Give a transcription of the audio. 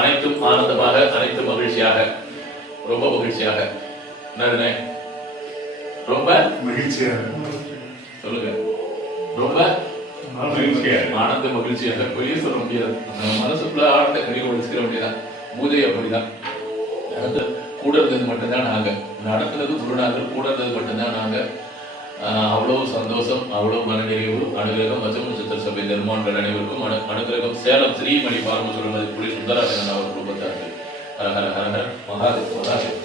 அனைத்தும் ஆனந்தமாக அனைத்தும் மகிழ்ச்சியாக ரொம்ப மகிழ்ச்சியாக என்னதுண்ணே ரொம்ப மகிழ்ச்சியாக. சொல்லுங்க. ரொம்ப ஆனந்த மகிழ்ச்சியாக வெளியே சொல்ல முடியாது. மனசுக்குள்ள ஆனந்த கடிக ஒழிச்சுக்கிற வேண்டியதான் பூஜை அப்படிதான். கூட இருந்தது மட்டும்தான் நாங்க. நடத்துனது குருநாதர் கூட இருந்தது மட்டும்தான் நாங்க. அவ்வளவு சந்தோஷம் அவ்வளவு மனநிறைவு அனுகிரகம் மச்சமும் சித்தர் சபை நிர்மாண்கள் அனைவருக்கும் அனு அனுகிரகம். சேலம் ஸ்ரீமணி பாரமசுரமதி புலி சுந்தராஜன் وهذا وهذا